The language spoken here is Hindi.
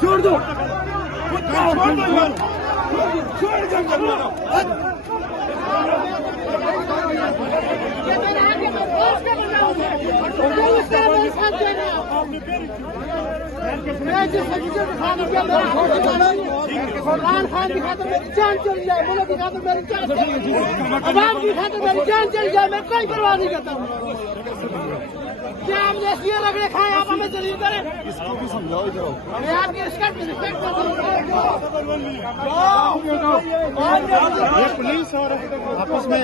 छोड़ दो, इमरान खान की खातिर मेरी जान चली जाए, मुल्क की खातिर मेरी जान चली जाए, अवाम की खातिर मेरी जान चली जाए, मैं कोई परवाह नहीं करता हूँ। क्या हमने ऐसी रगड़े खाए, आप हमें दलील करें? मैं आपकी रिस्पेक्ट करता हूँ। पुलिस और आपस में